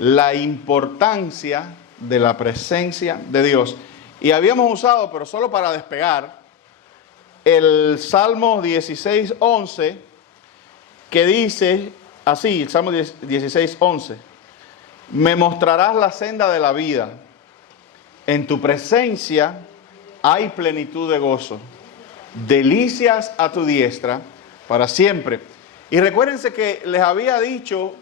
la importancia de la presencia de Dios. Y habíamos usado, pero solo para despegar, el Salmo 16:11, que dice así, el Salmo 16:11, me mostrarás la senda de la vida, en tu presencia hay plenitud de gozo, delicias a tu diestra para siempre. Y recuérdense que les había dicho,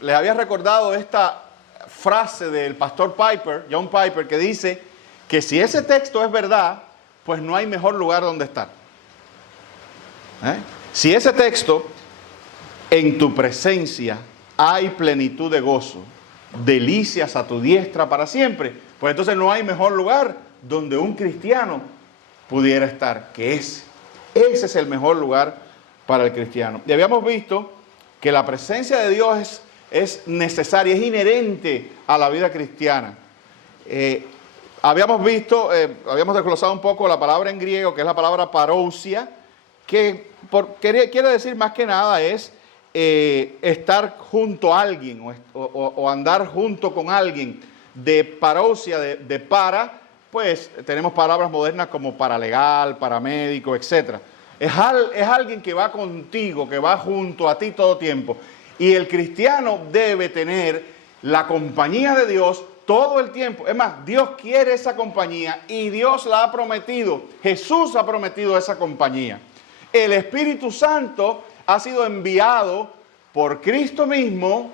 les había recordado esta frase del pastor Piper, John Piper, que dice que si ese texto es verdad, pues no hay mejor lugar donde estar. Si ese texto, en tu presencia hay plenitud de gozo, delicias a tu diestra para siempre, pues entonces no hay mejor lugar donde un cristiano pudiera estar que ese. Ese es el mejor lugar para el cristiano. Y habíamos visto que la presencia de Dios es necesaria, es inherente a la vida cristiana. Habíamos visto, habíamos desglosado un poco la palabra en griego, que es la palabra parousia, que quiere decir más que nada es estar junto a alguien o andar junto con alguien. De parousia, de para, pues tenemos palabras modernas como paralegal, paramédico, etc. Es alguien que va contigo, que va junto a ti todo tiempo. Y el cristiano debe tener la compañía de Dios todo el tiempo. Es más, Dios quiere esa compañía y Dios la ha prometido. Jesús ha prometido esa compañía. El Espíritu Santo ha sido enviado por Cristo mismo,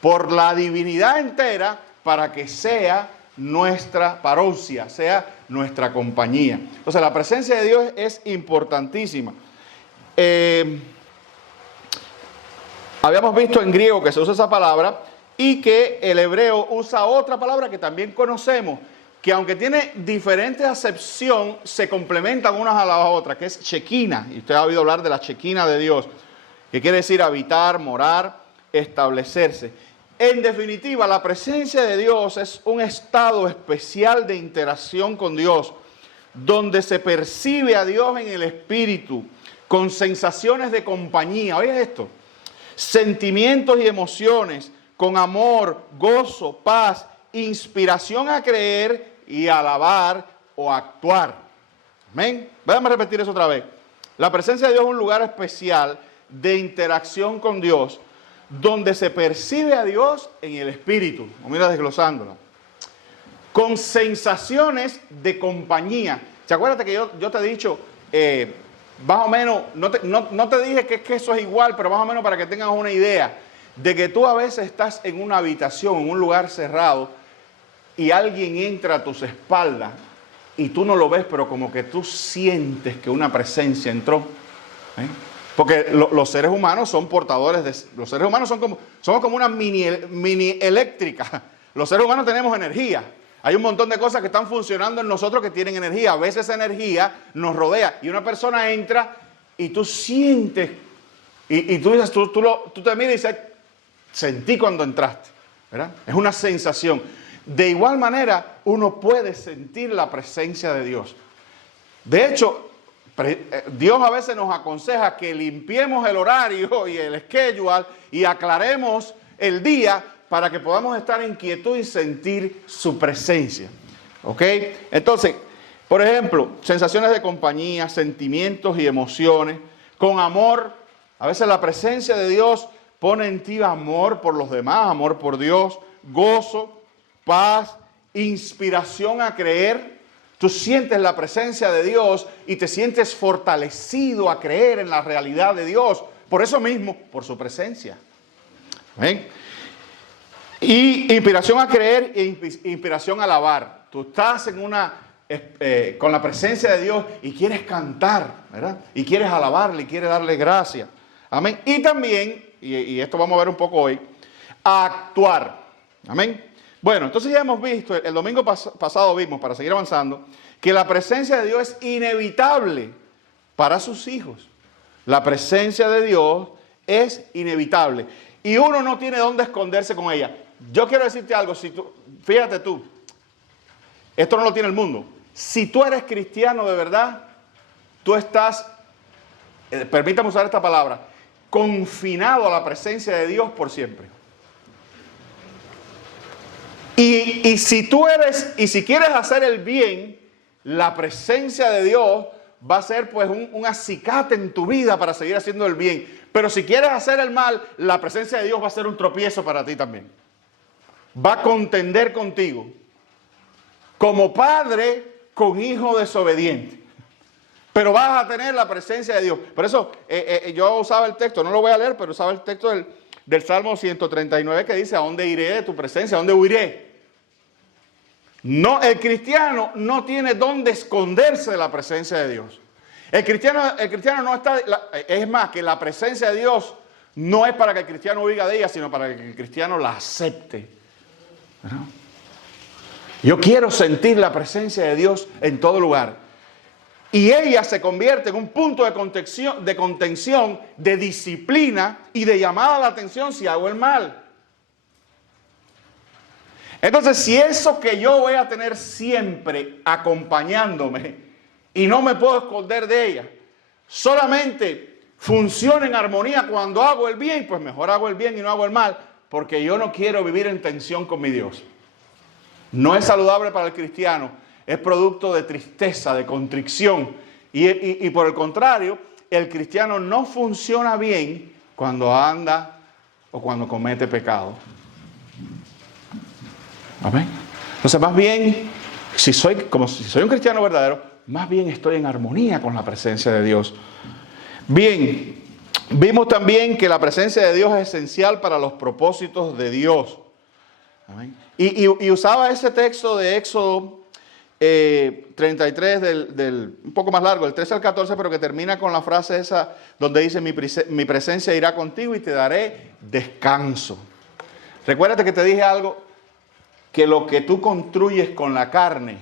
por la divinidad entera, para que sea nuestra parousia, sea nuestra compañía. Entonces la presencia de Dios es importantísima. Habíamos visto en griego que se usa esa palabra y que el hebreo usa otra palabra que también conocemos, que aunque tiene diferente acepción, se complementan unas a las otras, que es Shekinah. Y usted ha oído hablar de la Shekinah de Dios, que quiere decir habitar, morar, establecerse. En definitiva, la presencia de Dios es un estado especial de interacción con Dios, donde se percibe a Dios en el espíritu, con sensaciones de compañía. Oye esto, sentimientos y emociones, con amor, gozo, paz, inspiración a creer y alabar o actuar. Amén. Vamos a repetir eso otra vez. La presencia de Dios es un lugar especial de interacción con Dios, donde se percibe a Dios en el espíritu. Mira, desglosándola. Con sensaciones de compañía. ¿Se acuerdan que yo te he dicho, más o menos, no te dije que eso es igual, pero más o menos para que tengas una idea, de que tú a veces estás en una habitación, en un lugar cerrado, y alguien entra a tus espaldas, y tú no lo ves, pero como que tú sientes que una presencia entró. Porque los seres humanos son portadores los seres humanos somos como una mini eléctrica. Los seres humanos tenemos energía. Hay un montón de cosas que están funcionando en nosotros que tienen energía. A veces esa energía nos rodea y una persona entra y tú sientes y tú dices, tú te miras y dices, sentí cuando entraste, ¿verdad? Es una sensación. De igual manera, uno puede sentir la presencia de Dios. De hecho, Dios a veces nos aconseja que limpiemos el horario y el schedule y aclaremos el día para que podamos estar en quietud y sentir su presencia. ¿Ok? Entonces, por ejemplo, sensaciones de compañía, sentimientos y emociones, con amor. A veces la presencia de Dios pone en ti amor por los demás, amor por Dios, gozo, paz, inspiración a creer. Tú sientes la presencia de Dios y te sientes fortalecido a creer en la realidad de Dios. Por eso mismo, por su presencia. ¿Ven? Y inspiración a creer e inspiración a alabar. Tú estás con la presencia de Dios y quieres cantar, ¿verdad? Y quieres alabarle y quieres darle gracias. Amén. Y también, y esto vamos a ver un poco hoy, a actuar. Amén. Bueno, entonces ya hemos visto, el domingo pasado vimos, para seguir avanzando, que la presencia de Dios es inevitable para sus hijos. La presencia de Dios es inevitable. Y uno no tiene dónde esconderse con ella. Yo quiero decirte algo, fíjate tú, esto no lo tiene el mundo. Si tú eres cristiano de verdad, tú estás, permítame usar esta palabra, confinado a la presencia de Dios por siempre. Y si quieres hacer el bien, la presencia de Dios va a ser pues un acicate en tu vida para seguir haciendo el bien. Pero si quieres hacer el mal, la presencia de Dios va a ser un tropiezo para ti también. Va a contender contigo. Como padre con hijo desobediente. Pero vas a tener la presencia de Dios. Por eso yo usaba el texto, no lo voy a leer, pero usaba el texto del Salmo 139 que dice: ¿a dónde iré de tu presencia? ¿A dónde huiré? No, el cristiano no tiene dónde esconderse de la presencia de Dios. El cristiano no está, es más, que la presencia de Dios no es para que el cristiano huya de ella, sino para que el cristiano la acepte. ¿verdad? Yo quiero sentir la presencia de Dios en todo lugar. Y ella se convierte en un punto de contención, de disciplina y de llamada a la atención si hago el mal. Entonces, si eso que yo voy a tener siempre acompañándome y no me puedo esconder de ella, solamente funciona en armonía cuando hago el bien, pues mejor hago el bien y no hago el mal, porque yo no quiero vivir en tensión con mi Dios. No es saludable para el cristiano, es producto de tristeza, de contrición. Y por el contrario, el cristiano no funciona bien cuando anda o cuando comete pecado. ¿Amén? Entonces, más bien, si soy un cristiano verdadero, más bien estoy en armonía con la presencia de Dios. Bien, vimos también que la presencia de Dios es esencial para los propósitos de Dios. ¿Amén? Y usaba ese texto de Éxodo 33, un poco más largo, el 13 al 14, pero que termina con la frase esa donde dice: mi presencia irá contigo y te daré descanso. Recuérdate que te dije algo, que lo que tú construyes con la carne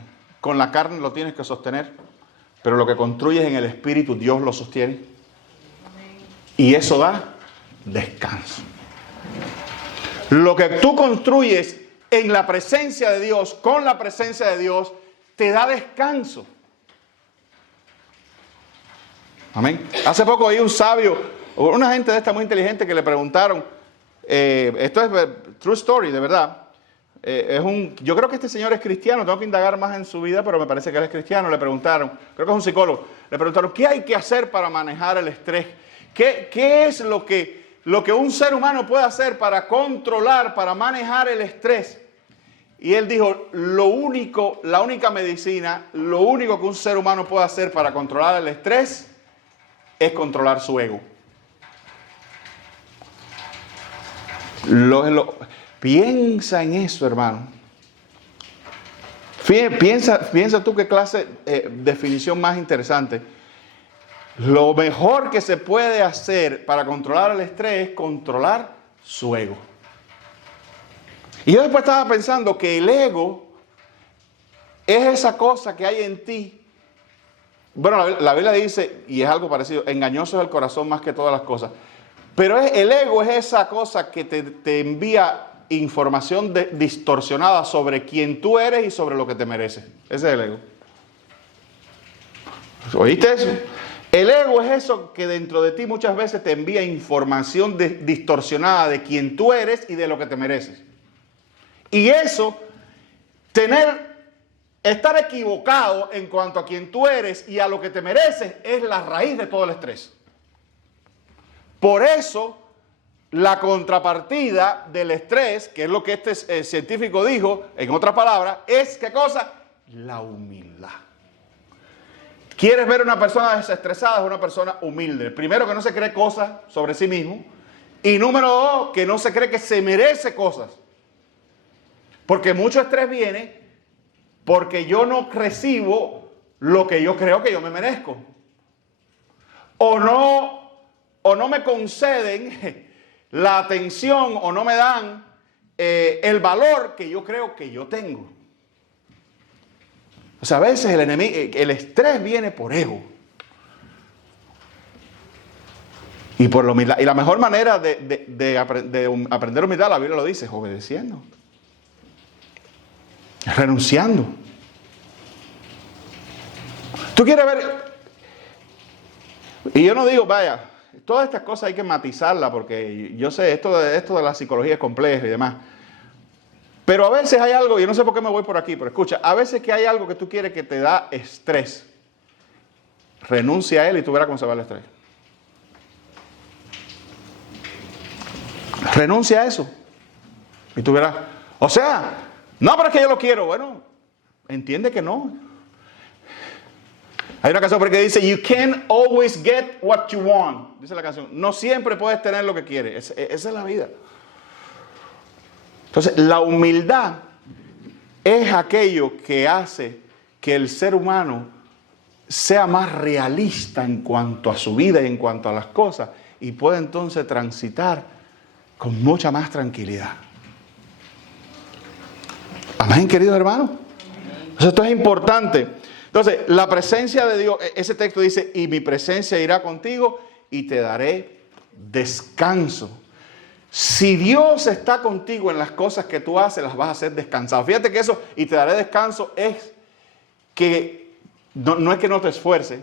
lo tienes que sostener, pero lo que construyes en el Espíritu, Dios lo sostiene. Y eso da descanso. Lo que tú construyes en la presencia de Dios, con la presencia de Dios, te da descanso. Amén. Hace poco oí un sabio, una gente de esta muy inteligente, que le preguntaron, esto es true story, de verdad. Yo creo que este señor es cristiano, tengo que indagar más en su vida, pero me parece que él es cristiano. Le preguntaron, creo que es un psicólogo, le preguntaron: ¿qué hay que hacer para manejar el estrés? ¿Qué es lo que un ser humano puede hacer para controlar, para manejar el estrés? Y él dijo: la única medicina, lo único que un ser humano puede hacer para controlar el estrés es controlar su ego. Piensa en eso, hermano. Piensa tú qué clase definición más interesante. Lo mejor que se puede hacer para controlar el estrés es controlar su ego. Y yo después estaba pensando que el ego es esa cosa que hay en ti. Bueno, la Biblia dice, y es algo parecido: engañoso es el corazón más que todas las cosas. Pero el ego es esa cosa que te envía información distorsionada sobre quién tú eres y sobre lo que te mereces. Ese es el ego. ¿Oíste eso? El ego es eso que dentro de ti muchas veces te envía información distorsionada de quién tú eres y de lo que te mereces. Y eso, estar equivocado en cuanto a quién tú eres y a lo que te mereces, es la raíz de todo el estrés. Por eso, la contrapartida del estrés, que es lo que este científico dijo, en otras palabras, es ¿qué cosa? La humildad. ¿Quieres ver una persona desestresada? Es una persona humilde. Primero, que no se cree cosas sobre sí mismo. Y número dos, que no se cree que se merece cosas. Porque mucho estrés viene porque yo no recibo lo que yo creo que yo me merezco. O no me conceden la atención, o no me dan el valor que yo creo que yo tengo. O sea, a veces el estrés viene por ego. Y por la humildad. Y la mejor manera de aprender humildad, la Biblia lo dice, es obedeciendo. Renunciando. Tú quieres ver. Y yo no digo, vaya, todas estas cosas hay que matizarlas, porque yo sé, esto de la psicología es complejo y demás. Pero a veces hay algo, yo no sé por qué me voy por aquí, pero escucha, a veces que hay algo que tú quieres que te da estrés. Renuncia a él y tú verás cómo se va el estrés. Renuncia a eso. Y tú verás. O sea, no, pero es que yo lo quiero. Bueno, entiende que no. Hay una canción por ahí que dice, you can't always get what you want. Dice la canción. No siempre puedes tener lo que quieres. Esa es la vida. Entonces, la humildad es aquello que hace que el ser humano sea más realista en cuanto a su vida y en cuanto a las cosas y pueda entonces transitar con mucha más tranquilidad. Amén, queridos hermanos. Entonces, esto es importante. Entonces, la presencia de Dios, ese texto dice, y mi presencia irá contigo y te daré descanso. Si Dios está contigo en las cosas que tú haces, las vas a hacer descansado. Fíjate que eso, y te daré descanso, es que no es que no te esfuerces,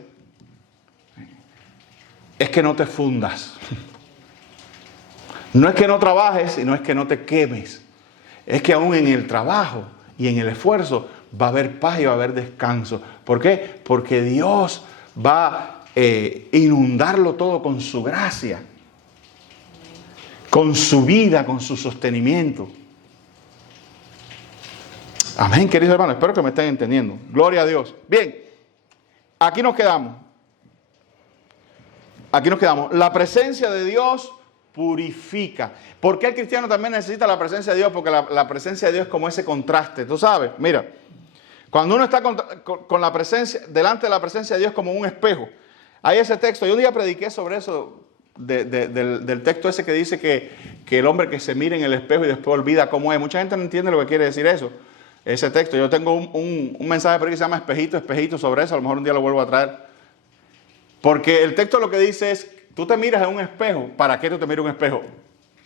es que no te fundas. No es que no trabajes y no es que no te quemes. Es que aún en el trabajo y en el esfuerzo va a haber paz y va a haber descanso. ¿Por qué? Porque Dios va a inundarlo todo con su gracia, con su vida, con su sostenimiento. Amén, queridos hermanos. Espero que me estén entendiendo. Gloria a Dios. Bien, aquí nos quedamos. Aquí nos quedamos. La presencia de Dios purifica. ¿Por qué el cristiano también necesita la presencia de Dios? Porque la presencia de Dios es como ese contraste. Tú sabes, mira, cuando uno está con la presencia, delante de la presencia de Dios como un espejo. Hay ese texto, yo un día prediqué sobre eso, del texto ese que dice que el hombre que se mira en el espejo y después olvida cómo es. Mucha gente no entiende lo que quiere decir eso. Ese texto, yo tengo un mensaje por ahí que se llama Espejito, Espejito sobre eso, a lo mejor un día lo vuelvo a traer. Porque el texto lo que dice es, tú te miras en un espejo. ¿Para qué tú te miras en un espejo?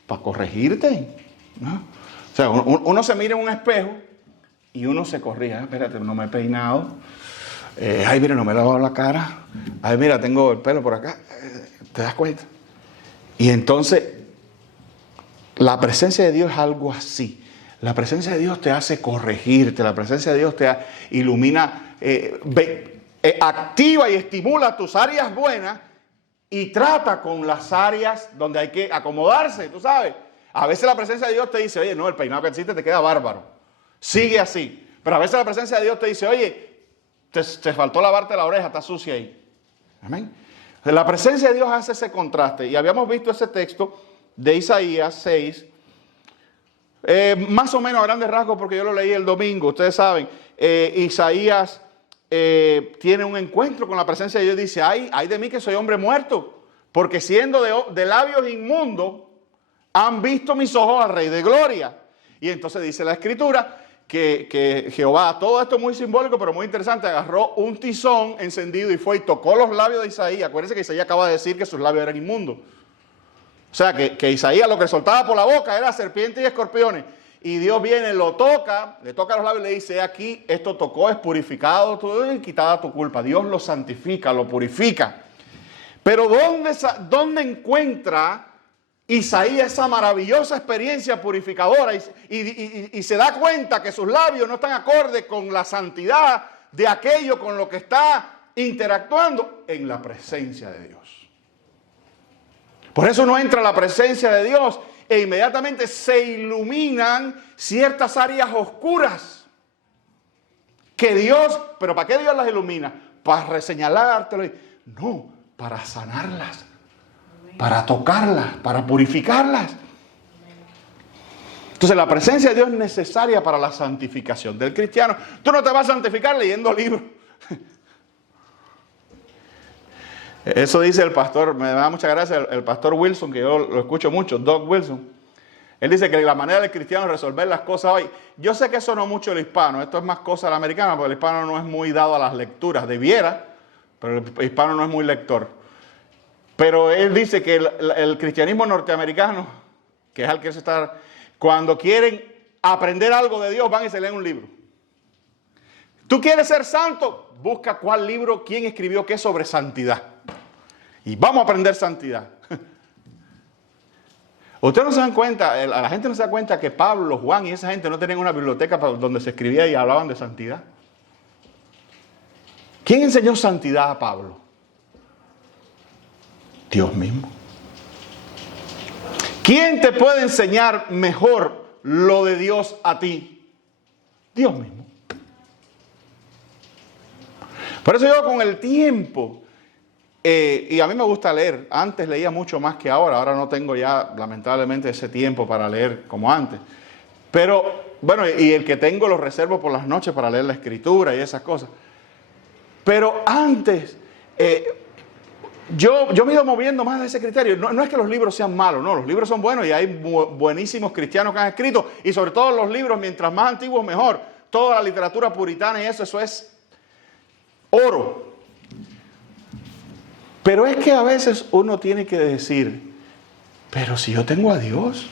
Para corregirte, ¿no? O sea, uno se mira en un espejo y uno se corrige. Espérate, no me he peinado. Ay, mira, no me he lavado la cara. Ay, mira, tengo el pelo por acá. ¿Te das cuenta? Y entonces, la presencia de Dios es algo así. La presencia de Dios te hace corregirte. La presencia de Dios te ilumina, activa y estimula tus áreas buenas y trata con las áreas donde hay que acomodarse, tú sabes. A veces la presencia de Dios te dice, oye, no, el peinado que hiciste te queda bárbaro. Sigue así. Pero a veces la presencia de Dios te dice, oye, te faltó lavarte la oreja, está sucia ahí. Amén. La presencia de Dios hace ese contraste. Y habíamos visto ese texto de Isaías 6, más o menos a grandes rasgos, porque yo lo leí el domingo. Ustedes saben, Isaías tiene un encuentro con la presencia de Dios. Dice, ay de mí que soy hombre muerto, porque siendo de labios inmundos, han visto mis ojos al Rey de Gloria. Y entonces dice la Escritura que Jehová, todo esto es muy simbólico, pero muy interesante, agarró un tizón encendido y fue y tocó los labios de Isaías. Acuérdense que Isaías acaba de decir que sus labios eran inmundos. O sea, que Isaías lo que soltaba por la boca era serpientes y escorpiones. Y Dios viene, lo toca, le toca los labios y le dice, aquí, esto tocó, es purificado, todo y quitada tu culpa. Dios lo santifica, lo purifica. Pero ¿dónde encuentra Isaías esa maravillosa experiencia purificadora y se da cuenta que sus labios no están acordes con la santidad de aquello con lo que está interactuando? En la presencia de Dios. Por eso no entra la presencia de Dios e inmediatamente se iluminan ciertas áreas oscuras que Dios, pero ¿para qué Dios las ilumina? Para reseñalártelo. No, para sanarlas, para tocarlas, para purificarlas. Entonces la presencia de Dios es necesaria para la santificación del cristiano. Tú no te vas a santificar leyendo libros. Eso dice el pastor, me da mucha gracia, el pastor Wilson, que yo lo escucho mucho, Doug Wilson. Él dice que la manera del cristiano de resolver las cosas hoy, yo sé que eso no es mucho el hispano, esto es más cosa del americano, porque el hispano no es muy dado a las lecturas, debiera, pero el hispano no es muy lector. Pero él dice que el cristianismo norteamericano, que es al que se está, cuando quieren aprender algo de Dios, van y se leen un libro. ¿Tú quieres ser santo? Busca cuál libro, quién escribió qué sobre santidad. Y vamos a aprender santidad. Ustedes no se dan cuenta, a la gente no se da cuenta que Pablo, Juan y esa gente no tenían una biblioteca donde se escribía y hablaban de santidad. ¿Quién enseñó santidad a Pablo? Dios mismo. ¿Quién te puede enseñar mejor lo de Dios a ti? Dios mismo. Por eso yo con el tiempo, y a mí me gusta leer, antes leía mucho más que ahora no tengo ya lamentablemente ese tiempo para leer como antes. Pero bueno, y el que tengo lo reservo por las noches para leer la escritura y esas cosas. Pero antes, yo me he ido moviendo más de ese criterio. No es que los libros sean malos, no, los libros son buenos y hay buenísimos cristianos que han escrito. Y sobre todo los libros, mientras más antiguos mejor. Toda la literatura puritana y eso es oro. Pero es que a veces uno tiene que decir, pero si yo tengo a Dios,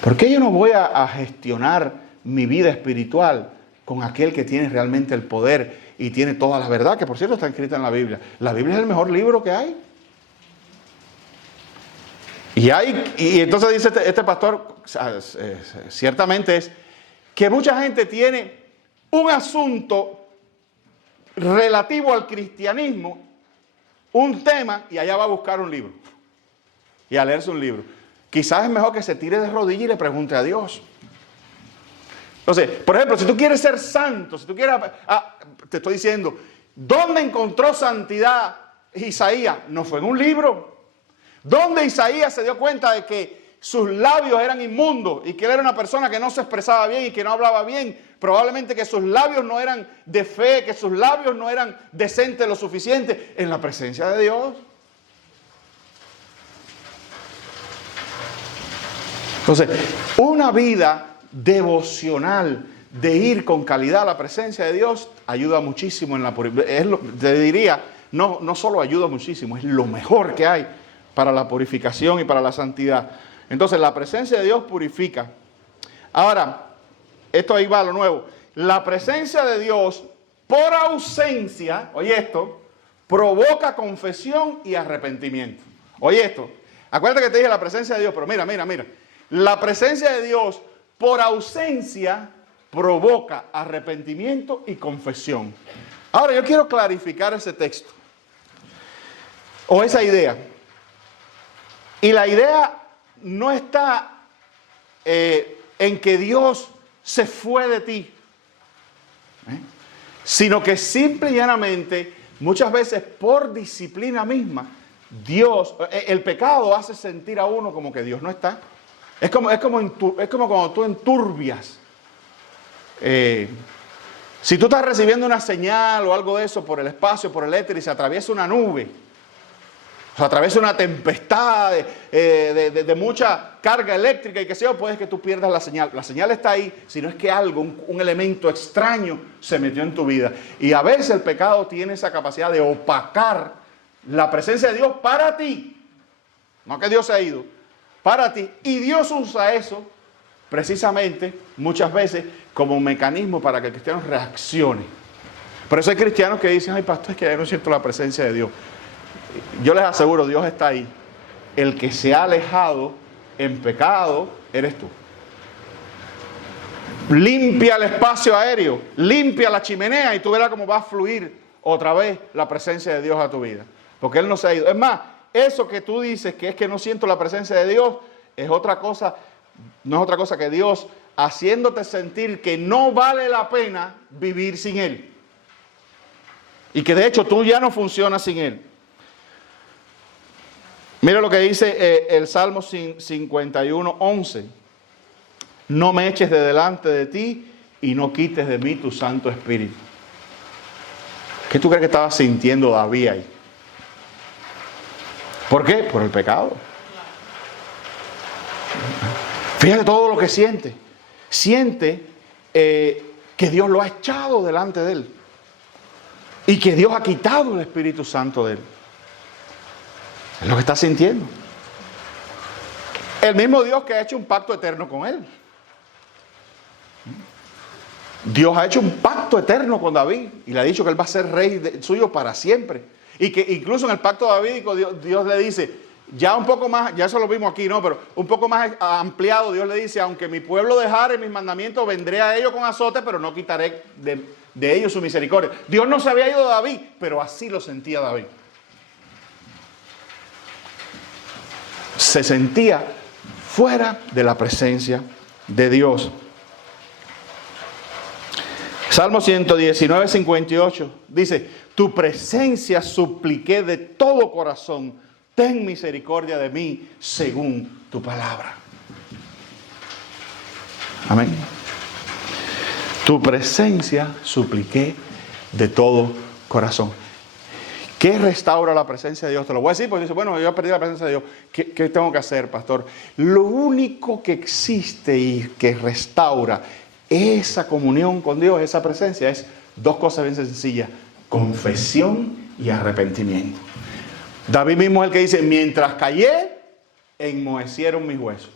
¿por qué yo no voy a gestionar mi vida espiritual con aquel que tiene realmente el poder y tiene toda la verdad, que por cierto está escrita en la Biblia? La Biblia es el mejor libro que hay. Y entonces dice este pastor, ciertamente es que mucha gente tiene un asunto relativo al cristianismo, un tema, y allá va a buscar un libro y a leerse un libro. Quizás es mejor que se tire de rodillas y le pregunte a Dios. Entonces, por ejemplo, si tú quieres ser santo, si tú quieres, te estoy diciendo, ¿dónde encontró santidad Isaías? No fue en un libro. ¿Dónde Isaías se dio cuenta de que sus labios eran inmundos y que él era una persona que no se expresaba bien y que no hablaba bien? Probablemente que sus labios no eran de fe, que sus labios no eran decentes lo suficiente. En la presencia de Dios. Entonces, una vida devocional de ir con calidad a la presencia de Dios ayuda muchísimo en la purificación. Te diría, no solo ayuda muchísimo, es lo mejor que hay para la purificación y para la santidad. Entonces, la presencia de Dios purifica. Ahora, esto ahí va lo nuevo. La presencia de Dios, por ausencia, oye esto, provoca confesión y arrepentimiento. Oye esto. Acuérdate que te dije la presencia de Dios, pero mira. La presencia de Dios, por ausencia, provoca arrepentimiento y confesión. Ahora, yo quiero clarificar ese texto. O esa idea. Y la idea no está en que Dios se fue de ti, sino que simple y llanamente, muchas veces por disciplina misma, el pecado hace sentir a uno como que Dios no está. Es como cuando tú enturbias. Si tú estás recibiendo una señal o algo de eso por el espacio, por el éter, y se atraviesa una nube, o atraviesa una tempestad de mucha carga eléctrica y qué sé yo, puede que tú pierdas la señal. La señal está ahí, si no es que algo, un elemento extraño se metió en tu vida. Y a veces el pecado tiene esa capacidad de opacar la presencia de Dios para ti. No que Dios se ha ido, para ti. Y Dios usa eso precisamente muchas veces como un mecanismo para que el cristiano reaccione. Por eso hay cristianos que dicen, ay pastor, es que yo no siento la presencia de Dios. Yo les aseguro, Dios está ahí. El que se ha alejado en pecado eres tú. Limpia el espacio aéreo, limpia la chimenea y tú verás cómo va a fluir otra vez la presencia de Dios a tu vida. Porque Él no se ha ido. Es más, eso que tú dices que es que no siento la presencia de Dios, es otra cosa, no es otra cosa que Dios haciéndote sentir que no vale la pena vivir sin Él. Y que de hecho tú ya no funcionas sin Él. Mira lo que dice el Salmo 51:11. No me eches de delante de ti y no quites de mí tu Santo Espíritu. ¿Qué tú crees que estaba sintiendo David ahí? ¿Por qué? Por el pecado. Fíjate todo lo que siente. Siente que Dios lo ha echado delante de él. Y que Dios ha quitado el Espíritu Santo de él. Es lo que está sintiendo. El mismo Dios que ha hecho un pacto eterno con él. Dios ha hecho un pacto eterno con David y le ha dicho que él va a ser rey suyo para siempre. Y que incluso en el pacto davídico Dios le dice, ya un poco más, ya eso lo vimos aquí, ¿no? Pero un poco más ampliado, Dios le dice, aunque mi pueblo dejare mis mandamientos, vendré a ellos con azote, pero no quitaré de ellos su misericordia. Dios no se había ido de David, pero así lo sentía David. Se sentía fuera de la presencia de Dios. Salmo 119, 58 dice, tu presencia supliqué de todo corazón, ten misericordia de mí según tu palabra. Amén. Tu presencia supliqué de todo corazón. ¿Qué restaura la presencia de Dios? Te lo voy a decir porque dice, bueno, yo he perdido la presencia de Dios. ¿Qué tengo que hacer, pastor? Lo único que existe y que restaura esa comunión con Dios, esa presencia, es dos cosas bien sencillas: confesión y arrepentimiento. David mismo es el que dice, mientras callé, enmohecieron mis huesos.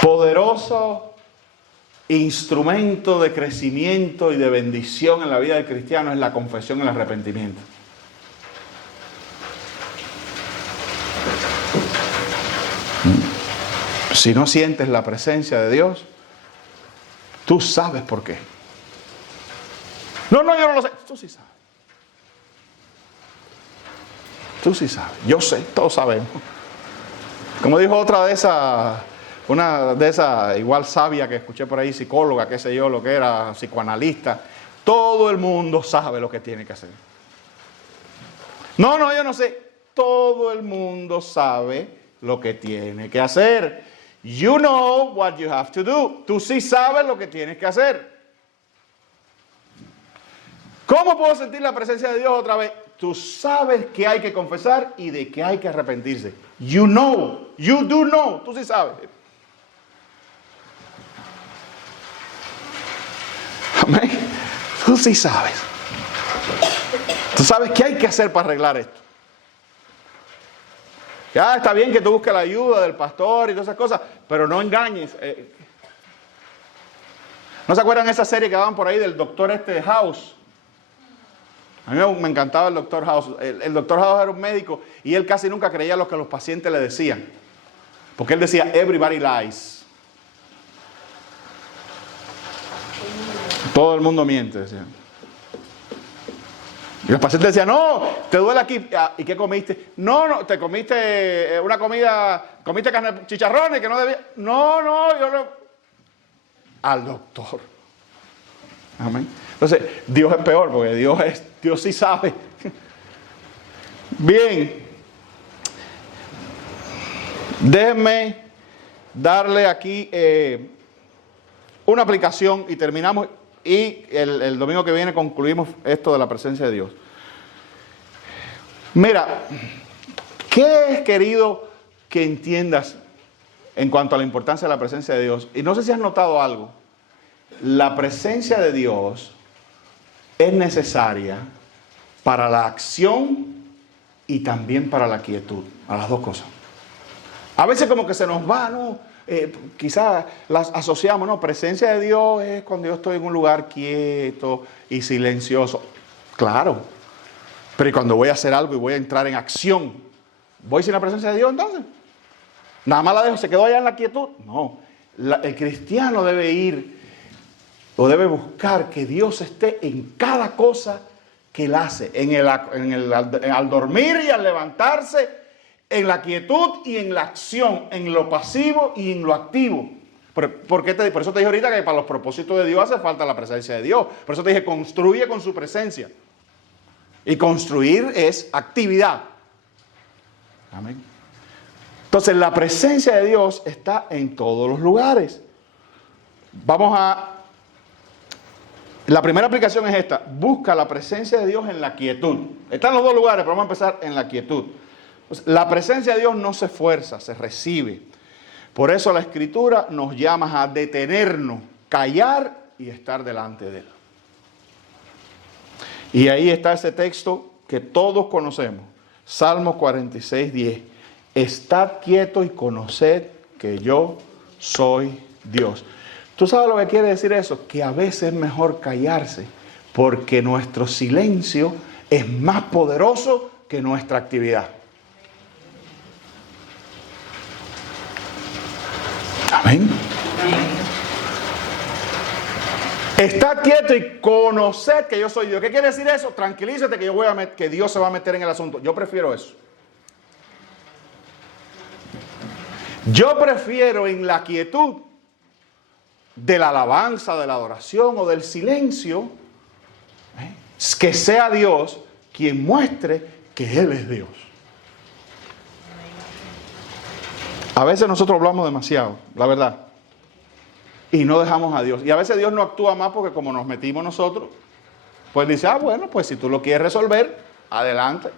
Poderoso instrumento de crecimiento y de bendición en la vida del cristiano es la confesión y el arrepentimiento. Si no sientes la presencia de Dios, tú sabes por qué. No, yo no lo sé. Tú sí sabes. Tú sí sabes. Yo sé, todos sabemos. Como dijo otra de esas, una de esas igual sabia que escuché por ahí, psicóloga, qué sé yo, lo que era, psicoanalista. Todo el mundo sabe lo que tiene que hacer. No, yo no sé. Todo el mundo sabe lo que tiene que hacer. You know what you have to do. Tú sí sabes lo que tienes que hacer. ¿Cómo puedo sentir la presencia de Dios otra vez? Tú sabes que hay que confesar y de que hay que arrepentirse. You know. You do know. Tú sí sabes. Amén. Tú sí sabes. Tú sabes qué hay que hacer para arreglar esto. Ya está bien que tú busques la ayuda del pastor y todas esas cosas, pero no engañes. ¿No se acuerdan de esa serie que daban por ahí del doctor House? A mí me encantaba el doctor House. El doctor House era un médico y él casi nunca creía lo que los pacientes le decían. Porque él decía, everybody lies. Todo el mundo miente, decía. Y los pacientes decían, no, te duele aquí. ¿Y qué comiste? No, te comiste una comida, comiste carne, chicharrones que no debía. No, yo no. Al doctor. Amén. Entonces, Dios es peor porque Dios sí sabe. Bien. Déjenme darle aquí una aplicación y terminamos. Y el domingo que viene concluimos esto de la presencia de Dios. Mira, ¿qué es querido que entiendas en cuanto a la importancia de la presencia de Dios? Y no sé si has notado algo. La presencia de Dios es necesaria para la acción y también para la quietud. A las dos cosas. A veces como que se nos va, ¿no? Quizás las asociamos, ¿no? Presencia de Dios es cuando yo estoy en un lugar quieto y silencioso. Claro. Pero ¿y cuando voy a hacer algo y voy a entrar en acción? ¿Voy sin la presencia de Dios entonces? Nada más la dejo, ¿se quedó allá en la quietud? No. El cristiano debe ir o debe buscar que Dios esté en cada cosa que él hace. Al dormir y al levantarse, en la quietud y en la acción, en lo pasivo y en lo activo. Por eso te dije ahorita que para los propósitos de Dios hace falta la presencia de Dios. Por eso te dije, construye con su presencia. Y construir es actividad. Amén. Entonces la presencia de Dios está en todos los lugares. La primera aplicación es esta. Busca la presencia de Dios en la quietud. Está en los dos lugares, pero vamos a empezar en la quietud. La presencia de Dios no se fuerza, se recibe. Por eso la Escritura nos llama a detenernos, callar y estar delante de Él. Y ahí está ese texto que todos conocemos. Salmos 46, 10. Estad quieto y conoced que yo soy Dios. ¿Tú sabes lo que quiere decir eso? Que a veces es mejor callarse Porque nuestro silencio es más poderoso que nuestra actividad. Amén. Estar quieto y conocer que yo soy Dios. ¿Qué quiere decir eso? Tranquilízate que Dios se va a meter en el asunto. Yo prefiero eso. Yo prefiero en la quietud de la alabanza, de la adoración o del silencio, que sea Dios quien muestre que Él es Dios. A veces nosotros hablamos demasiado, la verdad, y no dejamos a Dios. Y a veces Dios no actúa más porque como nos metimos nosotros, pues dice, bueno, pues si tú lo quieres resolver, adelante.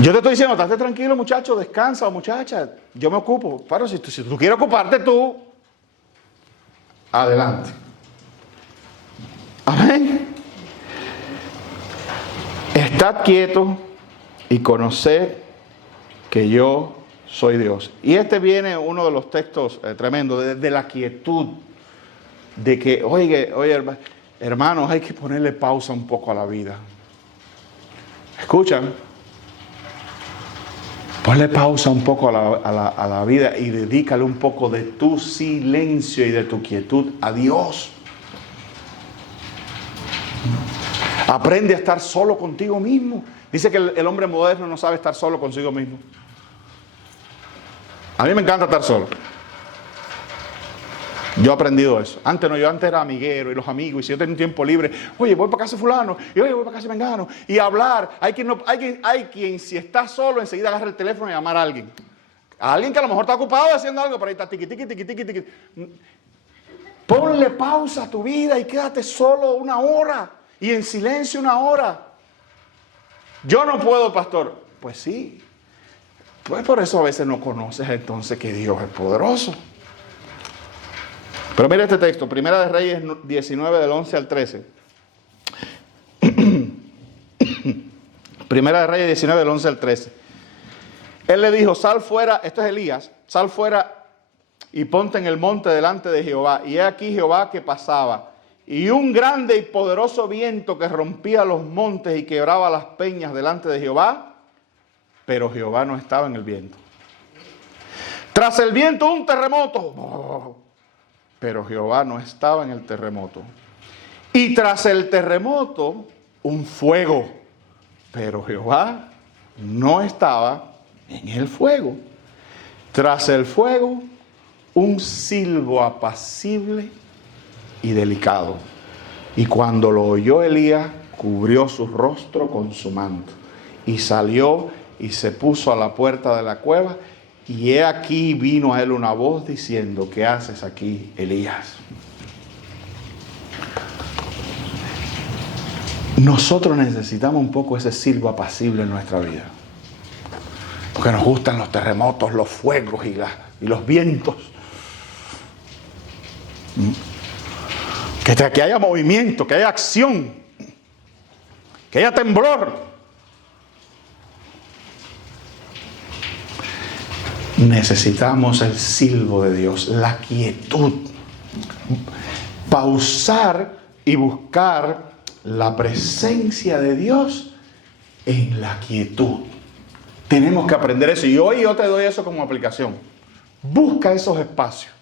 Yo te estoy diciendo, estate tranquilo, muchacho, descansa o muchacha, yo me ocupo. Pero si tú quieres ocuparte tú, adelante. Amén. Estad quieto y conoced que yo soy Dios. Y este viene uno de los textos tremendos, de la quietud, de que, oye, hermanos, hay que ponerle pausa un poco a la vida. ¿Escuchan? Ponle pausa un poco a la vida y dedícale un poco de tu silencio y de tu quietud a Dios. Aprende a estar solo contigo mismo. Dice que el hombre moderno no sabe estar solo consigo mismo. A mí me encanta estar solo. Yo he aprendido eso. Antes era amiguero y los amigos. Y si yo tenía un tiempo libre, oye, voy para casa de fulano. Y oye, voy para casa de mengano. Y hablar. Hay quien si está solo, enseguida agarra el teléfono y llamar a alguien. A alguien que a lo mejor está ocupado haciendo algo, pero ahí está tiqui, tiqui, tiqui, tiqui, tiqui. Ponle pausa a tu vida y quédate solo una hora. Y en silencio una hora. Yo no puedo, pastor. Pues sí. Pues por eso a veces no conoces entonces que Dios es poderoso. Pero mira este texto, Primera de Reyes 19 del 11 al 13. Primera de Reyes 19 del 11 al 13. Él le dijo, sal fuera, esto es Elías, sal fuera y ponte en el monte delante de Jehová. Y he aquí Jehová que pasaba. Y un grande y poderoso viento que rompía los montes y quebraba las peñas delante de Jehová. Pero Jehová no estaba en el viento. Tras el viento un terremoto. Pero Jehová no estaba en el terremoto. Y tras el terremoto, un fuego. Pero Jehová no estaba en el fuego. Tras el fuego, un silbo apacible y delicado. Y cuando lo oyó Elías, cubrió su rostro con su manto. Y salió y se puso a la puerta de la cueva. Y he aquí vino a él una voz diciendo, ¿qué haces aquí, Elías? Nosotros necesitamos un poco ese silbo apacible en nuestra vida. Porque nos gustan los terremotos, los fuegos y los vientos. Que haya movimiento, que haya acción, que haya temblor. Necesitamos el silbo de Dios, la quietud. Pausar y buscar la presencia de Dios en la quietud. Tenemos que aprender eso. Y hoy yo te doy eso como aplicación. Busca esos espacios.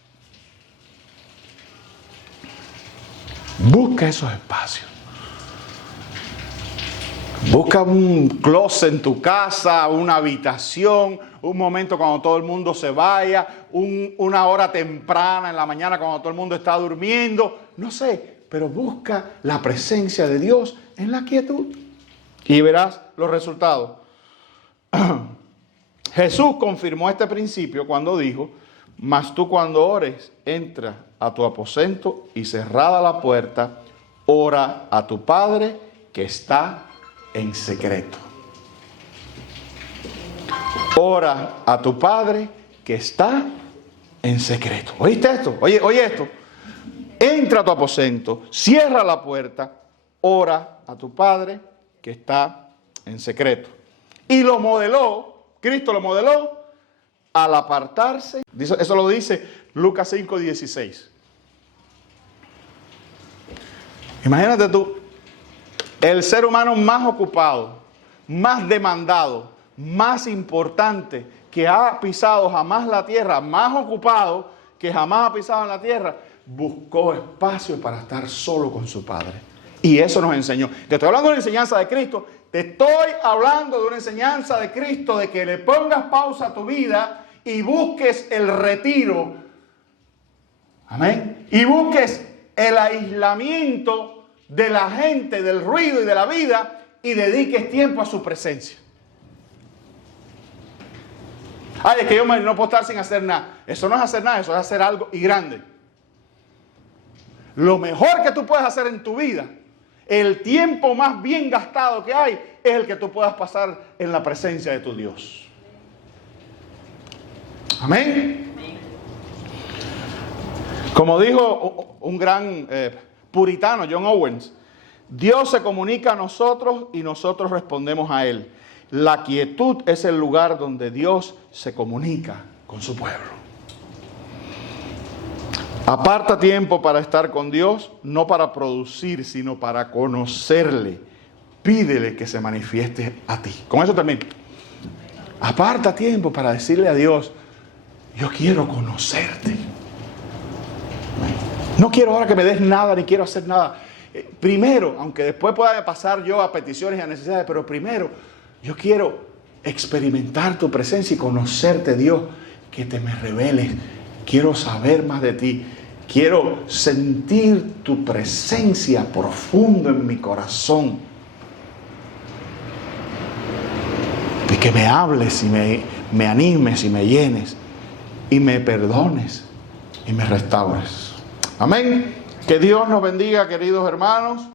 Busca esos espacios. Busca un closet en tu casa, una habitación, un momento cuando todo el mundo se vaya, una hora temprana en la mañana cuando todo el mundo está durmiendo. No sé, pero busca la presencia de Dios en la quietud y verás los resultados. Jesús confirmó este principio cuando dijo, mas tú cuando ores, entra a tu aposento y cerrada la puerta, ora a tu Padre que está en secreto. Ora a tu Padre que está en secreto. ¿Oíste esto? Oye esto. Entra a tu aposento, cierra la puerta, ora a tu Padre que está en secreto. Y lo modeló, Cristo lo modeló al apartarse. Eso lo dice Lucas 5:16. Imagínate tú, el ser humano más ocupado, más demandado, más importante que ha pisado jamás la tierra, más ocupado que jamás ha pisado en la tierra, buscó espacio para estar solo con su Padre. Y eso nos enseñó. Te estoy hablando de una enseñanza de Cristo, te estoy hablando de una enseñanza de Cristo, de que le pongas pausa a tu vida y busques el retiro. Amén. Y busques el aislamiento de la gente, del ruido y de la vida, y dediques tiempo a su presencia. Ay, es que yo no puedo estar sin hacer nada. Eso no es hacer nada, eso es hacer algo y grande. Lo mejor que tú puedes hacer en tu vida, el tiempo más bien gastado que hay, es el que tú puedas pasar en la presencia de tu Dios. Amén. Como dijo un gran puritano, John Owens, Dios se comunica a nosotros y nosotros respondemos a Él. La quietud es el lugar donde Dios se comunica con su pueblo. Aparta tiempo para estar con Dios, no para producir, sino para conocerle. Pídele que se manifieste a ti. Con eso termino. Aparta tiempo para decirle a Dios, yo quiero conocerte. No quiero ahora que me des nada, ni quiero hacer nada. Primero, aunque después pueda pasar yo a peticiones y a necesidades, pero primero, yo quiero experimentar tu presencia y conocerte, Dios, que te me reveles. Quiero saber más de ti. Quiero sentir tu presencia profundo en mi corazón. Y que me hables y me animes y me llenes y me perdones y me restaures. Amén. Que Dios nos bendiga, queridos hermanos.